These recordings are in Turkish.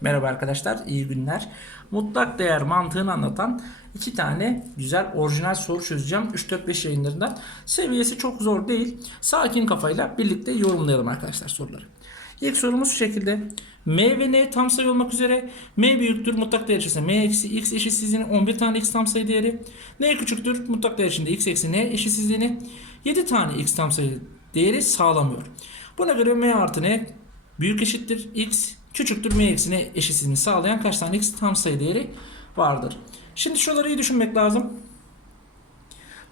Merhaba arkadaşlar, iyi günler. Mutlak değer mantığını anlatan iki tane güzel orijinal soru çözeceğim 3-4-5 yayınlarından. Seviyesi çok zor değil. Sakin kafayla birlikte yorumlayalım arkadaşlar soruları. İlk sorumuz şu şekilde. M ve N tam sayı olmak üzere M büyüktür mutlak değer içerisinde M eksi X eşitsizliğini 11 tane X tam sayı değeri N küçüktür mutlak değer içinde X eksi N eşitsizliğini 7 tane X tam sayı değeri sağlamıyor. Buna göre M artı N büyük eşittir X küçüktür M eksi N eşitsizliğini sağlayan kaç tane X tam sayı değeri vardır. Şimdi şuraları iyi düşünmek lazım.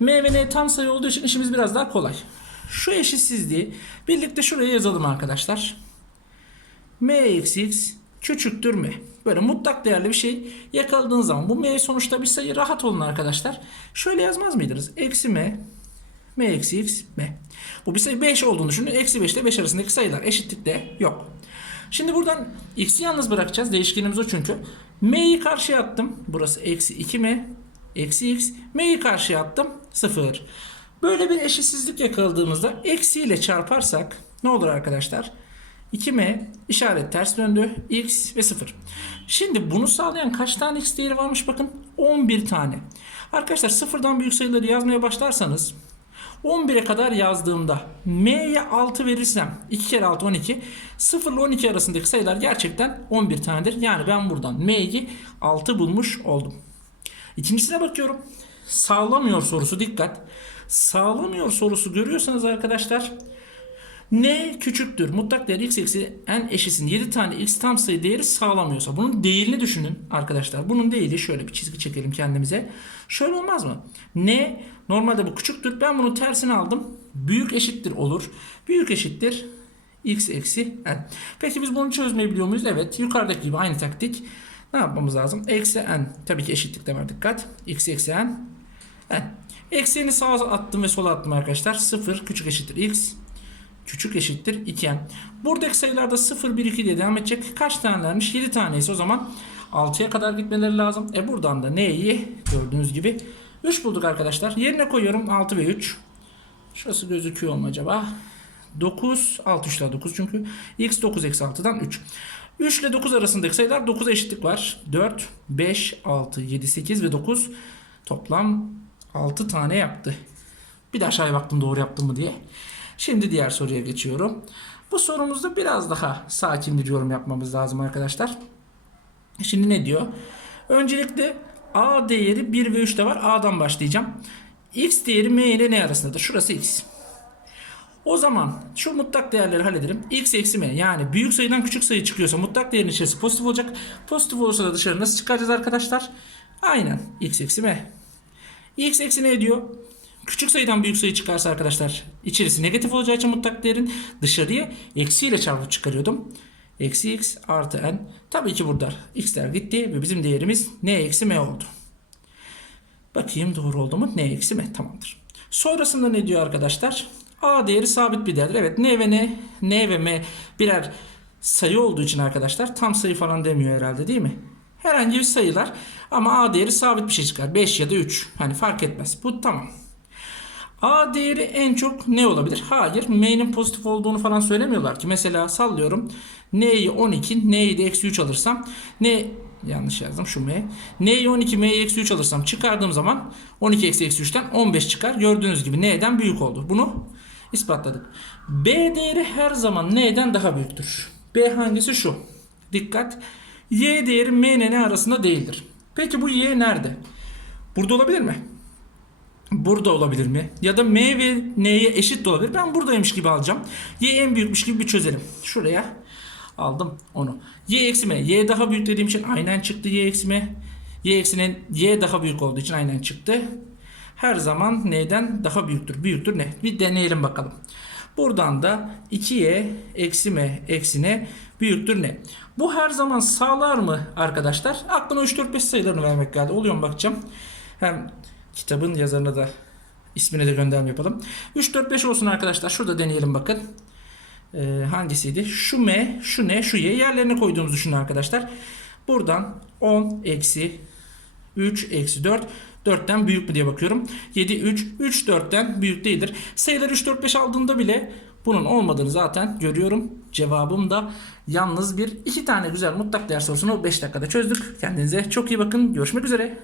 M ve N tam sayı olduğu için işimiz biraz daha kolay. Şu eşitsizliği birlikte şuraya yazalım arkadaşlar. M eksi X küçüktür M. Böyle mutlak değerli bir şey yakaladığınız zaman bu M sonuçta bir sayı rahat olun arkadaşlar. Şöyle yazmaz mıydınız? Eksi M M eksi X M. Bu bir sayı 5 olduğunu düşünün. Eksi 5 ile 5 arasındaki sayılar eşitlikte yok. Şimdi buradan X'i yalnız bırakacağız. Değişkenimiz o çünkü. M'yi karşıya attım. Burası eksi 2M. Eksi X. M'yi karşıya attım. 0. Böyle bir eşitsizlik yakaladığımızda eksi ile çarparsak ne olur arkadaşlar? 2m işaret ters döndü. x ve 0. Şimdi bunu sağlayan kaç tane x değeri varmış bakın. 11 tane. Arkadaşlar sıfırdan büyük sayıları yazmaya başlarsanız 11'e kadar yazdığımda m'ye 6 verirsem 2 kere 6 12 0 ile 12 arasındaki sayılar gerçekten 11 tanedir. Yani ben buradan m'yi 6 bulmuş oldum. İkincisine bakıyorum. Sağlamıyor sorusu dikkat. Sağlamıyor sorusu görüyorsanız arkadaşlar n küçüktür. Mutlak değer x eksi n eşitsin 7 tane x tam sayı değeri sağlamıyorsa bunun değilini düşünün arkadaşlar. Bunun değili şöyle bir çizgi çekelim kendimize. Şöyle olmaz mı? n normalde bu küçüktür. Ben bunu tersine aldım. Büyük eşittir olur. Büyük eşittir x eksi n. Peki biz bunu çözmeyi biliyor muyuz? Evet. Yukarıdaki gibi aynı taktik. Ne yapmamız lazım? Eksi n. Tabii ki eşitlikte var dikkat. x eksi n. n. Ekseni sağa attım ve sola attım arkadaşlar. 0 küçük eşittir x küçük eşittir 2n. Buradaki sayılarda 0, 1, 2 diye devam edecek. Kaç tanelermiş? 7 taneyse o zaman 6'ya kadar gitmeleri lazım. E buradan da neyi gördüğünüz gibi 3 bulduk arkadaşlar. Yerine koyuyorum 6 ve 3. Şurası gözüküyor mu acaba? 9, 6 3 daha 9 çünkü. x 9 eksi 6'dan 3. 3 ile 9 arasındaki sayılar 9'a eşitlik var. 4, 5, 6, 7, 8 ve 9 toplam 6 tane yaptı. Bir de aşağıya baktım doğru yaptım mı diye. Şimdi diğer soruya geçiyorum. Bu sorumuzda biraz daha sakin bir yorum yapmamız lazım arkadaşlar. Şimdi ne diyor? Öncelikle A değeri 1 ve 3'te var. A'dan başlayacağım. X değeri M ile N arasındadır. Şurası X. O zaman şu mutlak değerleri halledelim. X eksi M yani büyük sayıdan küçük sayı çıkıyorsa mutlak değerin içerisi pozitif olacak. Pozitif olursa da dışarı nasıl çıkaracağız arkadaşlar? Aynen X eksi M. X eksi ne diyor? Küçük sayıdan büyük sayı çıkarsa arkadaşlar içerisi negatif olacağı için mutlak değerin dışarıya eksiyle çarpıp çıkarıyordum. Eksi x artı n. Tabii ki burada x'ler gitti ve bizim değerimiz n eksi m oldu. Bakayım doğru oldu mu? n eksi m tamamdır. Sonrasında ne diyor arkadaşlar? a değeri sabit bir değerdir. Evet n ve n, n ve m birer sayı olduğu için arkadaşlar tam sayı falan demiyor herhalde değil mi? Herhangi bir sayılar ama a değeri sabit bir şey çıkar. 5 ya da 3. Hani fark etmez. Bu tamam. A değeri en çok ne olabilir? Hayır. M'nin pozitif olduğunu falan söylemiyorlar ki. Mesela sallıyorum. N'yi 12, N'yi de eksi 3 alırsam. N yanlış yazdım şu M. N'yi 12, M'yi eksi 3 alırsam çıkardığım zaman 12 eksi eksi 3'ten 15 çıkar. Gördüğünüz gibi N'den büyük oldu. Bunu ispatladık. B değeri her zaman N'den daha büyüktür. B hangisi şu? Dikkat. Y değeri M ile N arasında değildir. Peki bu Y nerede? Burada olabilir mi? Burada olabilir mi? Ya da M ve N'ye eşit de olabilir. Ben buradaymış gibi alacağım. Y en büyükmüş gibi bir çözelim. Şuraya aldım onu. Y eksi M. Y daha büyük dediğim için aynen çıktı Y eksi M. Y eksinin Y daha büyük olduğu için aynen çıktı. Her zaman N'den daha büyüktür. Büyüktür ne? Bir deneyelim bakalım. Buradan da 2Y eksi M eksi N büyüktür ne? Bu her zaman sağlar mı arkadaşlar? Aklıma 3 4 5 sayılarını vermek geldi. Oluyor mu bakacağım. Hem kitabın yazarına da ismine de gönderme yapalım. 3 4 5 olsun arkadaşlar. Şurada deneyelim bakın. Ee, hangisiydi? Şu M, şu N, şu Y yerlerine koyduğumuzu düşünün arkadaşlar. Buradan 10 eksi 3 eksi 4 4'ten büyük mü diye bakıyorum. 7 3 3 4'ten büyük değildir. Sayılar 3 4 5 aldığında bile Bunun olmadığını zaten görüyorum. Cevabım da yalnız bir iki tane güzel mutlak değer sorusunu 5 dakikada çözdük. Kendinize çok iyi bakın. Görüşmek üzere.